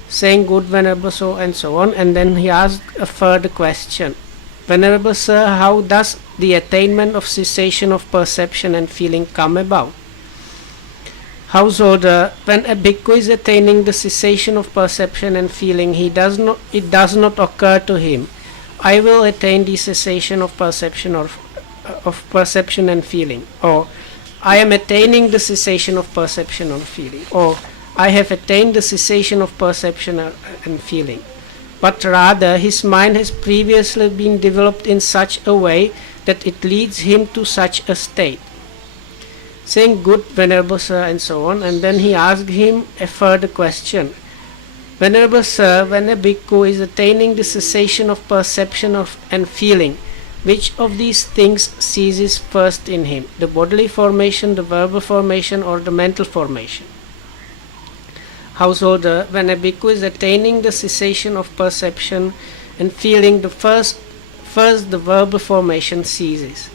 Saying good, Venerable so and so on, and then he asked a further question. Venerable Sir, how does the attainment of cessation of perception and feeling come about? Householder, when a bhikkhu is attaining the cessation of perception and feeling, it does not occur to him, I will attain the cessation of perception of perception and feeling, or I am attaining the cessation of perception or feeling, or I have attained the cessation of perception and feeling, but rather his mind has previously been developed in such a way that it leads him to such a state. Saying, good Venerable Sir, and so on, and then he asked him a further question. Venerable Sir, when a bhikkhu is attaining the cessation of perception and feeling, which of these things ceases first in him, the bodily formation, the verbal formation, or the mental formation? Householder, when a bhikkhu is attaining the cessation of perception and feeling, first the verbal formation ceases.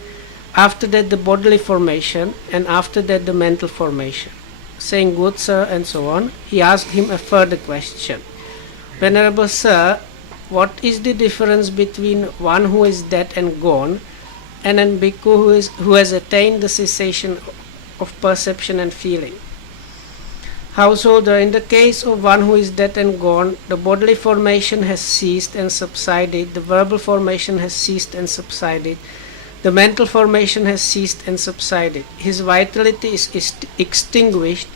After that the bodily formation, and after that the mental formation. Saying, good Sir, and so on, he asked him a further question. Venerable Sir, what is the difference between one who is dead and gone and a bhikkhu who has attained the cessation of perception and feeling? Householder, in the case of one who is dead and gone, the bodily formation has ceased and subsided, the verbal formation has ceased and subsided, the mental formation has ceased and subsided. His vitality is extinguished,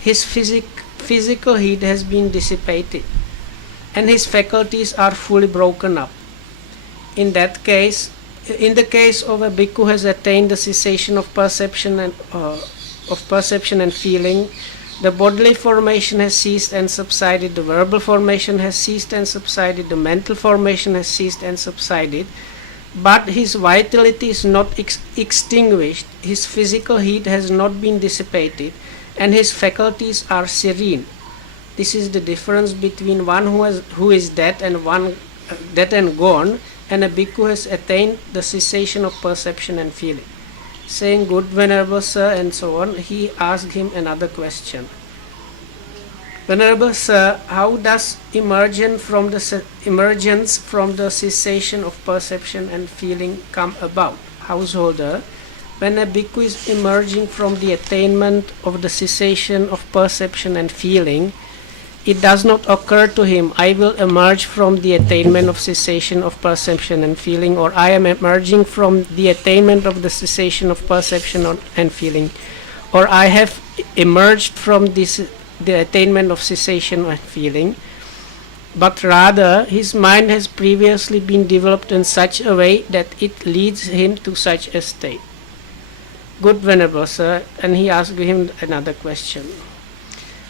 his physical heat has been dissipated, and his faculties are fully broken up. In the case of a bhikkhu who has attained the cessation of perception and feeling, the bodily formation has ceased and subsided, the verbal formation has ceased and subsided, the mental formation has ceased and subsided, but his vitality is not extinguished, his physical heat has not been dissipated, and his faculties are serene. This is the difference between one who is dead and gone, and a bhikkhu who has attained the cessation of perception and feeling. Saying, good Venerable Sir, and so on, he asked him another question. Venerable Sir, how does emergence from the cessation of perception and feeling come about? Householder, when a bhikkhu is emerging from the attainment of the cessation of perception and feeling, it does not occur to him, I will emerge from the attainment of cessation of perception and feeling, or I am emerging from the attainment of the cessation of perception and feeling, or I have emerged from the attainment of cessation and feeling, but rather his mind has previously been developed in such a way that it leads him to such a state. Good Venerable Sir, and he asked him another question.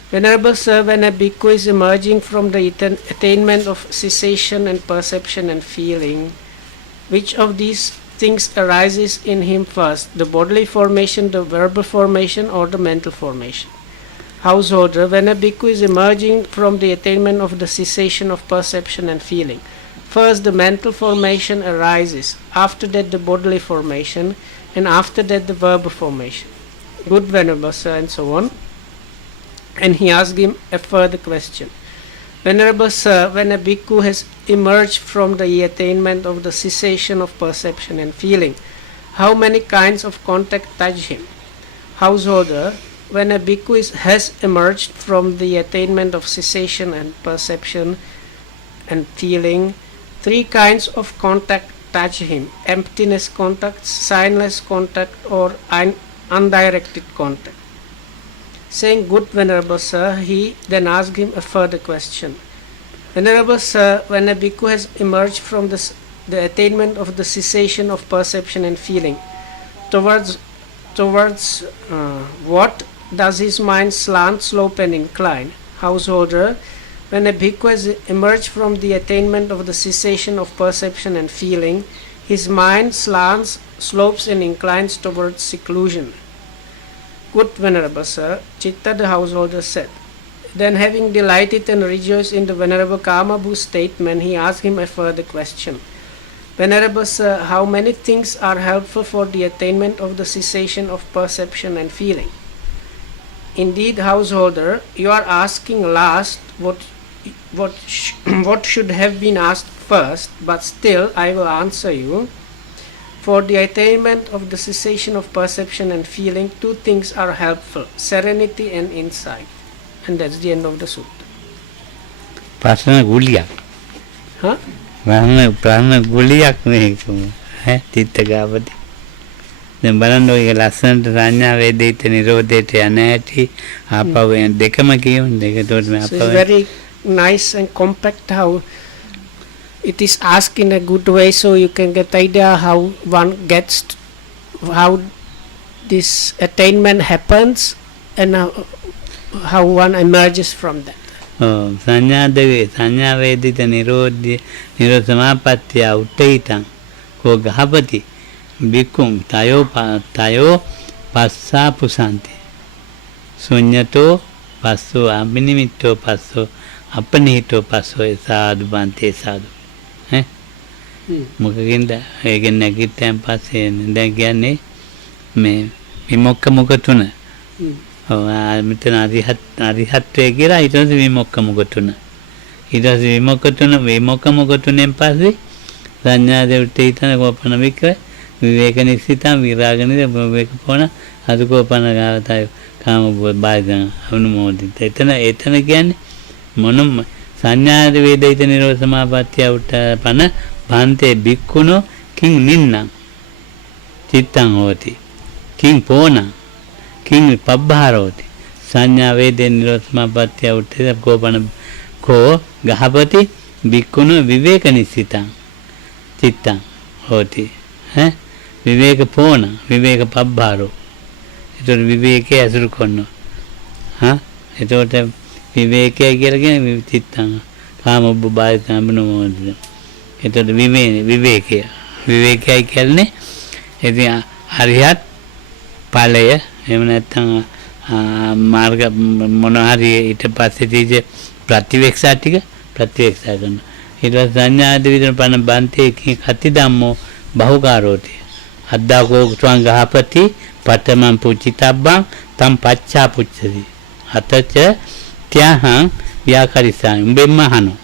Venerable Sir, when a bhikkhu is emerging from the attainment of cessation and perception and feeling, which of these things arises in him first, the bodily formation, the verbal formation, or the mental formation? Householder, when a bhikkhu is emerging from the attainment of the cessation of perception and feeling, first the mental formation arises, after that the bodily formation, and after that the verbal formation. Good Venerable Sir, and so on. And he asked him a further question. Venerable Sir, when a bhikkhu has emerged from the attainment of the cessation of perception and feeling, how many kinds of contact touch him? Householder, when a bhikkhu has emerged from the attainment of cessation and perception and feeling, 3 kinds of contact touch him: emptiness contact, signless contact, or undirected contact. Saying, good Venerable Sir, he then asked him a further question. Venerable Sir, when a bhikkhu has emerged from the attainment of the cessation of perception and feeling, towards what does his mind slant, slope, and incline? Householder, when a bhikkhu has emerged from the attainment of the cessation of perception and feeling, his mind slants, slopes, and inclines towards seclusion. Good Venerable Sir, Chitta the householder said. Then, having delighted and rejoiced in the Venerable Kamabhu's statement, he asked him a further question. Venerable Sir, how many things are helpful for the attainment of the cessation of perception and feeling? Indeed, householder, you are asking last what should have been asked first, but still I will answer you. For the attainment of the cessation of perception and feeling, 2 things are helpful: serenity and insight. And that's the end of the sutta. ප්‍රශ්න ගුලියක්. Huh? ප්‍රශ්න ගුලියක් මේක. චිත්තගාපති. දැන් බලන්න ඔය ලස්සනට සංඥා වේදිත නිරෝධයට යන හැටි ආපහු එන දෙකම කියමු. දෙක උඩට මේ So it's ආපහු very nice and compact how it is asked in a good way, so you can get idea how one gets how this attainment happens and how one emerges from that. සංඥා වේදිත නිරෝධ සමාපත්තිය උත්තේිතං කෝ ගහපති බික්කුම් තයෝ පස්සා පුසන්ති ශුඤ්ඤතෝ පස්සෝ අබිනිමිත්තෝ පස්සෝ අපනිහිතෝ පස්සෝ සාදු බන්තේ සාදු මොකකින්ද ඒක නැගිට්ටන් පස්සේ දැන් කියන්නේ මේ විමුක්ඛ මුඛ තුන මෙතන අරිහත්ත්වය කියලා ඊට පස්සේ විමුක්ඛ මුඛ තුන ඊට පස්සේ විමුක්ඛ මුඛ තුනෙන් පස්සේ සංඥා දෙවිත හිතන කෝපන වික්‍රය විවේක නිසිතං විරාග නිරෝධ පොණ අදුකෝපන ගාතය කාම බාධන අනුමෝදිත එතන කියන්නේ මොනම සංඥා වේදිත නිරෝධ සමාපත්තිය උට්ටපන භාන්තේ බික්කුණෝ කිං නින්නං චිත්තං හෝති කිං පෝණ කිං පබ්බහරෝති සංඥා වේදේ නිරෝධ සමාපත්තිය උට්ටේ කෝපන කෝ ගහපති බික්කුණෝ විවේක නිසිතං චිත්තං හෝති විවේක පෝණ විවේක පබ්බාරෝ ඒතර විවේකයේ අසුරු කරනවා එතකොට විවේකය කියලා කියන්නේ චිත්තං කාම බාහිතං බනෝද එතකොට විවේකයයි කියන්නේ ඉතින් අරිහත් ඵලය එහෙම නැත්නම් මාර්ග මොන හරි ඊට පස්සේ තියෙ ප්‍රතිවේක්ෂා ටික ප්‍රතිවේක්ෂා කරනවා ඊට පස්සේ සංඥාද විදින පන බන්තේ කති ධම්මෝ බහුකාරෝති අද්දාකෝ ස්වංගහපති පඨමං පුචිතබ්බං තම් පච්චා පුච්චති අතච ත්‍යහං ව්‍යාකරිසං උඹෙන්ම අහනෝ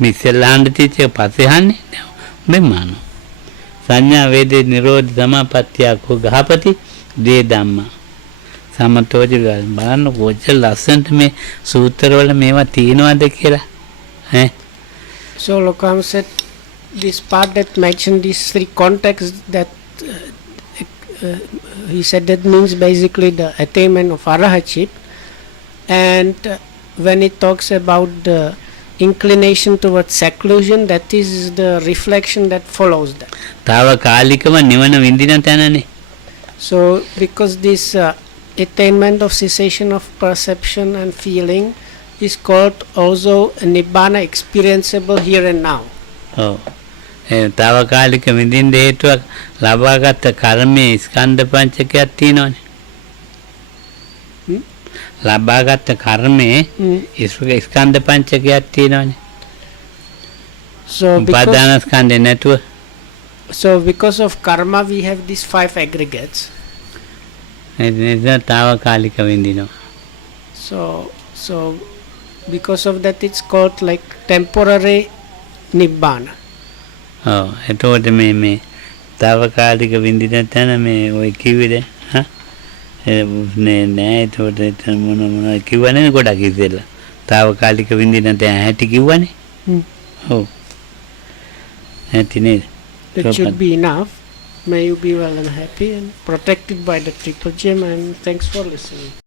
මිසෙල්ලාන්ඩ තිච්ච පස්සේ අහන්නේ උඹෙන්ම අහනෝ සංඥා වේදේ නිරෝධ සමාපත්තිය කෝ ගහපති දේ ධම්ම සමතෝජ බලන්න කොච්චර ලස්සනට මේ සූත්‍රවල මේවා තියෙනවද කියලා So Lokam said this part that mentioned these three contexts that he said that means basically the attainment of arahatship, and when it talks about the inclination towards seclusion, that is the reflection that follows that. තාවකාලිකව නිවන විඳින තැනනේ. So because this attainment of cessation of perception and feeling is called also a nibbana experienceable here and now. තාවකාලික විඳින්න හේතුවක් ලබාගත් කර්මයේ ස්කන්ධ පංචකයක් තියෙනවනේ. ලබාගත් කර්මයේ ස්කන්ධ පංචකයක් තියෙනවනේ. So උපාදාන ස්කන්ධේ නැතුව because of karma we have these 5 aggregates. එතන තාවකාලික විඳිනවා. So because of that it's called like temporary nibbana. එතකොට මේ තාවකාලික විඳින තැන මේ ඔය කිව්වේද නෑ එතකොට මොන කිව්වනේ ගොඩක් ඉතින් තාවකාලික විඳින තැන හැටි කිව්වනේ ඔව් ඇති නේද That should be enough. May you be well and happy and protected by the triple gem, and thanks for listening.